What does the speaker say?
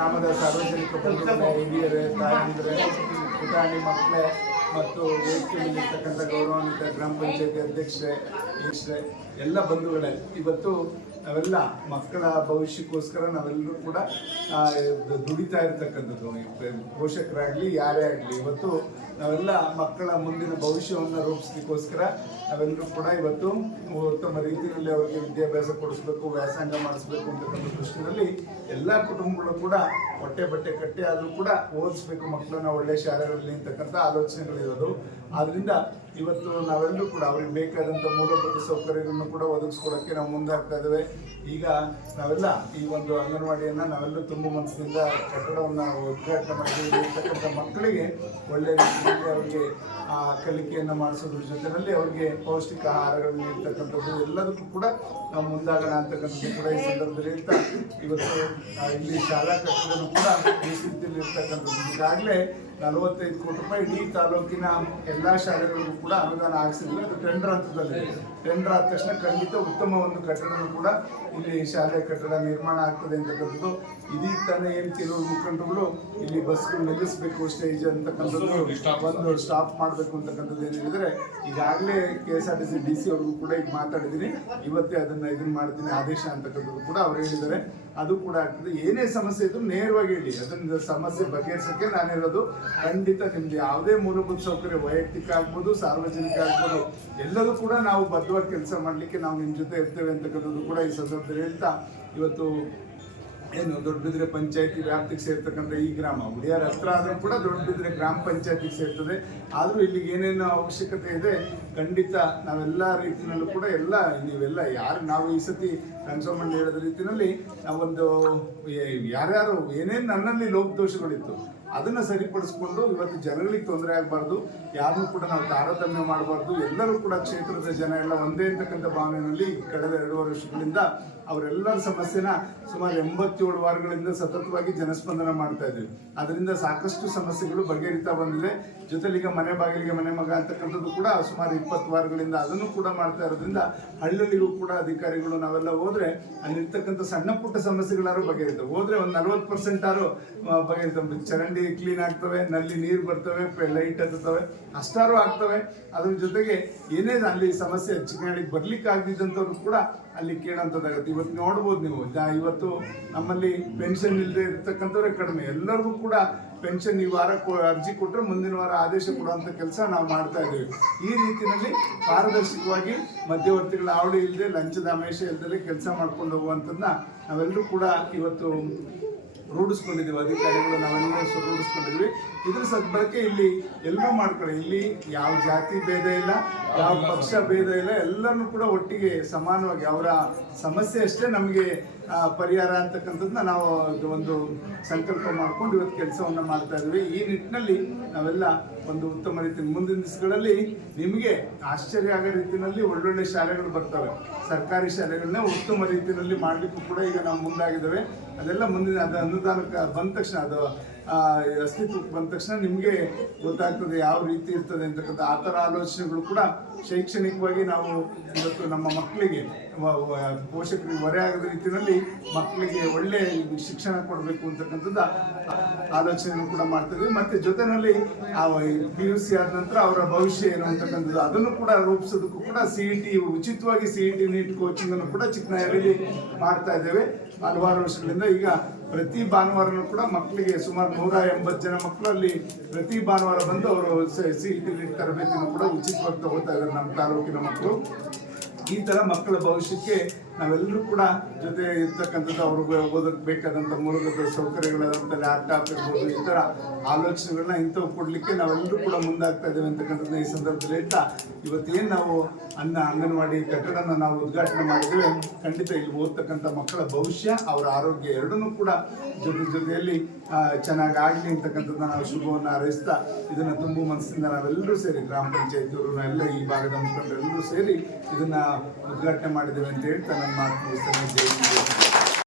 ಗ್ರಾಮದ ಸಾರ್ವಜನಿಕ ಬಂಧುಗಳ, ಹಿರಿಯರೇ, ತಾಯಂದಿರೇ, ಪುಟಾಣಿ ಮಕ್ಕಳೇ ಮತ್ತು ವೇದಿಕೆಯಲ್ಲಿರ್ತಕ್ಕಂಥ ಗೌರವಾನ್ವಿತ ಗ್ರಾಮ ಪಂಚಾಯತಿ ಅಧ್ಯಕ್ಷರೇ ಅಧ್ಯಕ್ಷರೇ, ಎಲ್ಲ ಬಂಧುಗಳೇ. ಇವತ್ತು ನಾವೆಲ್ಲ ಮಕ್ಕಳ ಭವಿಷ್ಯಕ್ಕೋಸ್ಕರ ನಾವೆಲ್ಲರೂ ಕೂಡ ದುಡಿತಾ ಇರತಕ್ಕಂಥದ್ದು. ಪೋಷಕರಾಗ್ಲಿ, ಯಾರೇ ಆಗಲಿ. ಇವತ್ತು ನಾವೆಲ್ಲ ಮಕ್ಕಳ ಮುಂದಿನ ಭವಿಷ್ಯವನ್ನು ರೂಪಿಸ್ಲಿಕ್ಕೋಸ್ಕರ ನಾವೆಲ್ಲರೂ ಕೂಡ ಇವತ್ತು ಉತ್ತಮ ರೀತಿಯಲ್ಲಿ ಅವರಿಗೆ ವಿದ್ಯಾಭ್ಯಾಸ ಕೊಡಿಸ್ಬೇಕು, ವ್ಯಾಸಂಗ ಮಾಡಿಸ್ಬೇಕು ಅಂತಕ್ಕಂಥ ದೃಷ್ಟಿಯಲ್ಲಿ ಎಲ್ಲ ಕುಟುಂಬಗಳು ಕೂಡ ಹೊಟ್ಟೆ ಬಟ್ಟೆ ಕಟ್ಟಿ ಆದರೂ ಕೂಡ ಓದಿಸ್ಬೇಕು ಮಕ್ಕಳನ್ನ ಒಳ್ಳೆ ಶಾಲೆಗಳಲ್ಲಿ ಅಂತಕ್ಕಂಥ ಆಲೋಚನೆಗಳಿರೋದು ಆದ್ದರಿಂದ ಇವತ್ತು ನಾವೆಲ್ಲರೂ ಕೂಡ ಅವ್ರಿಗೆ ಬೇಕಾದಂಥ ಮೂಲಭೂತ ಸೌಕರ್ಯಗಳನ್ನು ಕೂಡ ಒದಗಿಸ್ಕೊಡೋಕ್ಕೆ ನಾವು ಮುಂದಾಗ್ತಾ ಇದ್ದೇವೆ. ಈಗ ನಾವೆಲ್ಲ ಈ ಒಂದು ಅಂಗನವಾಡಿಯನ್ನು ನಾವೆಲ್ಲ ತುಂಬ ಮನಸ್ಸಿನಿಂದ ಕಟ್ಟಡವನ್ನು ಉದ್ಘಾಟನೆ ಮಾಡಿ, ಇರ್ತಕ್ಕಂಥ ಮಕ್ಕಳಿಗೆ ಒಳ್ಳೆ ರೀತಿಯಲ್ಲಿ ಅವರಿಗೆ ಆ ಕಲಿಕೆಯನ್ನು ಮಾಡಿಸೋದ್ರ ಜೊತೆಯಲ್ಲಿ ಅವರಿಗೆ ಪೌಷ್ಟಿಕ ಆಹಾರಗಳನ್ನು ನೀಡ್ತಕ್ಕಂಥದ್ದು ಎಲ್ಲದಕ್ಕೂ ಕೂಡ ನಾವು ಮುಂದಾಗೋಣ ಅಂತಕ್ಕಂಥದ್ದು ಕೂಡ ಈ ಸಂದರ್ಭದಲ್ಲಿ ಇರ್ತಾ, ಇವತ್ತು ಇಲ್ಲಿ ಶಾಲಾ ಕಟ್ಟಡನು ಕೂಡ ಈ ಸ್ಥಿತಿಯಲ್ಲಿ ಇರ್ತಕ್ಕಂಥದ್ದು ಈಗಾಗಲೇ ನಲವತ್ತೈದು ಕೋಟಿ ರೂಪಾಯಿ ಇಡೀ ತಾಲೂಕಿನ ಎಲ್ಲ ಶಾಲೆಗಳಿಗೂ ಕೂಡ ಅನುದಾನ ಆಗಿಸಿದ್ರು ಅದು ಟೆಂಡರ್ ಹಂತದಲ್ಲಿ ಟೆಂಡರ್ ಆದ ತಕ್ಷಣ ಖಂಡಿತ ಉತ್ತಮ ಒಂದು ಕಟ್ಟಡನೂ ಕೂಡ ಇಲ್ಲಿ ಶಾಲೆ ಕಟ್ಟಡ ನಿರ್ಮಾಣ ಆಗ್ತದೆ ಅಂತಕ್ಕಂಥದ್ದು ಇದೀಗ ತಾನೇ ಏನು ಕೆಲವು ಮುಖಂಡರುಗಳು ಇಲ್ಲಿ ಬಸ್ಗಳು ನಿಲ್ಲಿಸಬೇಕು ಸ್ಟೇಜ್ ಅಂತಕ್ಕಂಥದ್ದು, ಒಂದು ಸ್ಟಾಪ್ ಮಾಡಬೇಕು ಅಂತಕ್ಕಂಥದ್ದು ಏನು ಹೇಳಿದರೆ, ಈಗಾಗಲೇ K S R T C D C ಅವ್ರಿಗೂ ಕೂಡ ಈಗ ಮಾತಾಡಿದ್ದೀನಿ. ಇವತ್ತೇ ಅದನ್ನು ಇದನ್ನು ಮಾಡ್ತೀನಿ ಆದೇಶ ಅಂತಕ್ಕಂಥದ್ದು ಕೂಡ ಅವ್ರು ಹೇಳಿದ್ದಾರೆ. ಅದು ಕೂಡ ಆಗ್ತದೆ. ಏನೇ ಸಮಸ್ಯೆ ಇದ್ರು ನೇರವಾಗಿ ಹೇಳಿ. ಅದನ್ನ ಸಮಸ್ಯೆ ಬಗೆಹರಿಸೋಕ್ಕೆ ನಾನಿರೋದು. ಖಂಡಿತ ನಿಮ್ದು ಯಾವುದೇ ಮೂಲಭೂತ ಸೌಕರ್ಯ, ವೈಯಕ್ತಿಕ ಆಗ್ಬೋದು, ಸಾರ್ವಜನಿಕ ಆಗ್ಬೋದು, ಎಲ್ಲದೂ ಕೂಡ ನಾವು ಬದ್ಧವಾಗಿ ಕೆಲಸ ಮಾಡಲಿಕ್ಕೆ ನಾವು ನಿಮ್ಮ ಜೊತೆ ಇರ್ತೇವೆ ಅಂತಕ್ಕಂಥದ್ದು ಕೂಡ ಈ ಸಂದರ್ಭದಲ್ಲಿ ಹೇಳ್ತಾ, ಇವತ್ತು ಏನು ದೊಡ್ಡಬಿದ್ರೆ ಪಂಚಾಯತಿ ವ್ಯಾಪ್ತಿಗೆ ಸೇರ್ತಕ್ಕಂಥ ಈ ಗ್ರಾಮ, ಉಡಿಯಾರ ಹತ್ರ ಆದರೂ ಕೂಡ ದೊಡ್ಡಬಿದ್ರೆ ಗ್ರಾಮ ಪಂಚಾಯತಿಗೆ ಸೇರ್ತದೆ. ಆದರೂ ಇಲ್ಲಿಗೆ ಏನೇನು ಅವಶ್ಯಕತೆ ಇದೆ, ಖಂಡಿತ ನಾವೆಲ್ಲ ರೀತಿಯಲ್ಲೂ ಕೂಡ ಎಲ್ಲ, ನೀವೆಲ್ಲ ಯಾರು, ನಾವು ಈ ಸತಿ ಕನ್ಸೋಮಂಡ್ ಹೇಳಿದ ರೀತಿಯಲ್ಲಿ ನಾವೊಂದು ಯಾರ್ಯಾರು ಏನೇನು ನನ್ನಲ್ಲಿ ಲೋಪದೋಷಗಳಿತ್ತು ಅದನ್ನ ಸರಿಪಡಿಸ್ಕೊಂಡು ಇವತ್ತು ಜನಗಳಿಗೆ ತೊಂದರೆ ಆಗಬಾರ್ದು, ಯಾರನ್ನೂ ಕೂಡ ನಾವು ತಾರತಮ್ಯ ಮಾಡಬಾರ್ದು, ಎಲ್ಲರೂ ಕೂಡ ಕ್ಷೇತ್ರದ ಜನ ಎಲ್ಲ ಒಂದೇ ಅಂತಕ್ಕಂಥ ಭಾವನೆಯಲ್ಲಿ ಕಳೆದ ಎರಡೂವರೆ ವರ್ಷಗಳಿಂದ ಅವರೆಲ್ಲರ ಸಮಸ್ಯೆನ ಸುಮಾರು ಎಂಬತ್ತೇಳು ವಾರಗಳಿಂದ ಸತತವಾಗಿ ಜನಸ್ಪಂದನ ಮಾಡ್ತಾ ಇದ್ವಿ ಅದರಿಂದ ಸಾಕಷ್ಟು ಸಮಸ್ಯೆಗಳು ಬಗೆಹರಿತಾ ಬಂದಿದೆ. ಜೊತೆಲಿ ಈಗ ಮನೆ ಬಾಗಿಲಿಗೆ ಮನೆ ಮಗ ಅಂತಕ್ಕಂಥದ್ದು ಕೂಡ ಸುಮಾರು ಇಪ್ಪತ್ತು ವಾರಗಳಿಂದ ಅದನ್ನು ಕೂಡ ಮಾಡ್ತಾ ಇರೋದ್ರಿಂದ ಹಳ್ಳಿಗೂ ಕೂಡ ಅಧಿಕಾರಿಗಳು ನಾವೆಲ್ಲ ಹೋದ್ರೆ ಅಲ್ಲಿರ್ತಕ್ಕಂಥ ಸಣ್ಣ ಪುಟ್ಟ ಸಮಸ್ಯೆಗಳಾರು ಬಗೆಹರಿತವೆ ಹೋದ್ರೆ ಒಂದು ನಲ್ವತ್ತು ಪರ್ಸೆಂಟ್ ಆರು ಬಗೆಹರಿತ ಚರಂಡಿ ಕ್ಲೀನ್ ಆಗ್ತವೆ, ನಲ್ಲಿ ನೀರು ಬರ್ತವೆ ಲೈಟ್ ಹತ್ತವೆ ಅಷ್ಟಾರು ಆಗ್ತವೆ. ಅದ್ರ ಜೊತೆಗೆ ಏನೇ ಅಲ್ಲಿ ಸಮಸ್ಯೆ ಚಿಕ್ಕಣಿಗೆ ಬರ್ಲಿಕ್ಕೆ ಆಗದಿದ್ದಂಥವ್ರು ಕೂಡ ಅಲ್ಲಿ ಕೇಳೋಂಥದ್ದಾಗುತ್ತೆ. ಇವತ್ತು ನೋಡ್ಬೋದು ನೀವು ಇವತ್ತು ನಮ್ಮಲ್ಲಿ ಪೆನ್ಷನ್ ಇಲ್ಲದೆ ಇರ್ತಕ್ಕಂಥವ್ರೆ ಕಡಿಮೆ. ಎಲ್ಲರಿಗೂ ಕೂಡ ಪೆನ್ಷನ್ ಈ ವಾರ ಅರ್ಜಿ ಕೊಟ್ಟರೆ ಮುಂದಿನ ವಾರ ಆದೇಶ ಕೊಡುವಂಥ ಕೆಲಸ ನಾವು ಮಾಡ್ತಾ ಇದ್ದೀವಿ. ಈ ರೀತಿಯಲ್ಲಿ ಪಾರದರ್ಶಕವಾಗಿ ಮಧ್ಯವರ್ತಿಗಳ ಆವಳಿ ಇಲ್ಲದೆ ಲಂಚದ ಅಮೇಶ ಇಲ್ಲದೆ ಕೆಲಸ ಮಾಡ್ಕೊಂಡು ಹೋಗುವಂಥದ್ದನ್ನ ನಾವೆಲ್ಲರೂ ಕೂಡ ಇವತ್ತು ರೂಢಿಸ್ಕೊಂಡಿದ್ದೀವಿ, ಅಧಿಕಾರಿಗಳು ನಾವೆಲ್ಲ ರೂಢಿಸ್ಕೊಂಡಿದ್ವಿ ಇದ್ರ ಸದ್ಬಳಕೆ ಇಲ್ಲಿ ಎಲ್ಲರೂ ಮಾಡ್ಕೊಳ್ಳಿ. ಇಲ್ಲಿ ಯಾವ ಜಾತಿ ಭೇದ ಇಲ್ಲ, ಯಾವ ಪಕ್ಷ ಭೇದ ಇಲ್ಲ, ಎಲ್ಲರನ್ನು ಕೂಡ ಒಟ್ಟಿಗೆ ಸಮಾನವಾಗಿ ಅವರ ಸಮಸ್ಯೆ ಅಷ್ಟೇ ನಮಗೆ ಪರಿಹಾರ ಅಂತಕ್ಕಂಥದ್ದನ್ನ ನಾವು ಒಂದು ಸಂಕಲ್ಪ ಮಾಡ್ಕೊಂಡು ಇವತ್ತು ಕೆಲಸವನ್ನು ಮಾಡ್ತಾ ಇದ್ವಿ. ಈ ನಿಟ್ಟಿನಲ್ಲಿ ನಾವೆಲ್ಲ ಒಂದು ಉತ್ತಮ ರೀತಿ ಮುಂದಿನ ದಿವಸಗಳಲ್ಲಿ ನಿಮಗೆ ಆಶ್ಚರ್ಯ ಆಗೋ ರೀತಿಯಲ್ಲಿ ಒಳ್ಳೊಳ್ಳೆ ಶಾಲೆಗಳು ಬರ್ತವೆ. ಸರ್ಕಾರಿ ಶಾಲೆಗಳನ್ನ ಉತ್ತಮ ರೀತಿಯಲ್ಲಿ ಮಾಡಲಿಕ್ಕೂ ಕೂಡ ಈಗ ನಾವು ಮುಂದಾಗಿದ್ದೇವೆ. ಅದೆಲ್ಲ ಮುಂದಿನ, ಅದು ಅನುದಾನಕ್ಕೆ ಬಂದ ತಕ್ಷಣ, ಅದು ಅಸ್ತಿತ್ವಕ್ಕೆ ಬಂದ ತಕ್ಷಣ ನಿಮಗೆ ಗೊತ್ತಾಗ್ತದೆ ಯಾವ ರೀತಿ ಇರ್ತದೆ ಅಂತಕ್ಕಂಥ ಆ ಥರ ಆಲೋಚನೆಗಳು ಕೂಡ ಶೈಕ್ಷಣಿಕವಾಗಿ ನಾವು ಇವತ್ತು ನಮ್ಮ ಮಕ್ಕಳಿಗೆ ಪೋಷಕರಿಗೆ ಹೊರೆ ಆಗದ ರೀತಿಯಲ್ಲಿ ಮಕ್ಕಳಿಗೆ ಒಳ್ಳೆ ಶಿಕ್ಷಣ ಕೊಡಬೇಕು ಅಂತಕ್ಕಂಥದ್ದು ಆಲೋಚನೆಯನ್ನು ಕೂಡ ಮಾಡ್ತೇವೆ ಮತ್ತೆ ಜೊತೆನಲ್ಲಿ ಆ ಪಿ ಯು ಸಿ ಆದ ನಂತರ ಅವರ ಭವಿಷ್ಯ ಏನು ಅಂತಕ್ಕಂಥದ್ದು ಅದನ್ನು ಕೂಡ ರೂಪಿಸೋದಕ್ಕೂ ಕೂಡ ಸಿ ಇ ಟಿ ಉಚಿತವಾಗಿ C E T NEET coaching ಅನ್ನು ಕೂಡ ಚಿಕ್ಕನಹಳ್ಳಿಯಲ್ಲಿ ಮಾಡ್ತಾ ಇದ್ದೇವೆ. ಹಲವಾರು ವರ್ಷಗಳಿಂದ ಈಗ ಪ್ರತಿ ಭಾನುವಾರನೂ ಕೂಡ ಮಕ್ಕಳಿಗೆ ಸುಮಾರು ನೂರ ಎಂಬತ್ತು ಜನ ಮಕ್ಕಳಲ್ಲಿ ಪ್ರತಿ ಭಾನುವಾರ ಬಂದು ಅವರು ಸಿ ಟಿ ತರಬೇತಿಯನ್ನು ಕೂಡ ಉಚಿತವಾಗಿ ತಗೋತಾ ಇದ್ದಾರೆ ನಮ್ಮ ತಾಲೂಕಿನ ಮಕ್ಕಳು. ಈ ಥರ ಮಕ್ಕಳ ಭವಿಷ್ಯಕ್ಕೆ ನಾವೆಲ್ಲರೂ ಕೂಡ ಜೊತೆ ಇರ್ತಕ್ಕಂಥದ್ದು ಅವ್ರಿಗೆ ಓದೋಕೆ ಬೇಕಾದಂಥ ಮೂಲಭೂತ ಸೌಕರ್ಯಗಳಾದಂಥ ಲ್ಯಾಪ್ಟಾಪ್ ಇರ್ಬೋದು ಈ ಥರ ಆಲೋಚನೆಗಳನ್ನ ಇಂಥವು ಕೊಡಲಿಕ್ಕೆ ನಾವೆಲ್ಲರೂ ಕೂಡ ಮುಂದಾಗ್ತಾ ಇದ್ದೇವೆ ಅಂತಕ್ಕಂಥದ್ದು ಈ ಸಂದರ್ಭದಲ್ಲಿ ಹೇಳ್ತಾ ಇವತ್ತೇನು ನಾವು ಅನ್ನ ಅಂಗನವಾಡಿ ಕಟ್ಟಡನ ನಾವು ಉದ್ಘಾಟನೆ ಮಾಡಿದ್ದೇವೆ, ಖಂಡಿತ ಇಲ್ಲಿ ಓದ್ತಕ್ಕಂಥ ಮಕ್ಕಳ ಭವಿಷ್ಯ, ಅವರ ಆರೋಗ್ಯ ಎರಡನ್ನೂ ಕೂಡ ಜೊತೆ ಜೊತೆಯಲ್ಲಿ ಚೆನ್ನಾಗಿ ಆಗಲಿ ಅಂತಕ್ಕಂಥದ್ದನ್ನ ನಾವು ಶುಭವನ್ನು ಹಾರೈಸ್ತಾ ಇದನ್ನು ತುಂಬು ಮನಸ್ಸಿಂದ ನಾವೆಲ್ಲರೂ ಸೇರಿ ಗ್ರಾಮ ಪಂಚಾಯತಿಯವರು ಎಲ್ಲ ಈ ಭಾಗದ ಮುಖಂಡರೆಲ್ಲರೂ ಸೇರಿ ಇದನ್ನು ಉದ್ಘಾಟನೆ ಮಾಡಿದ್ದೇವೆ ಅಂತ ಹೇಳ್ತಾ animado com você.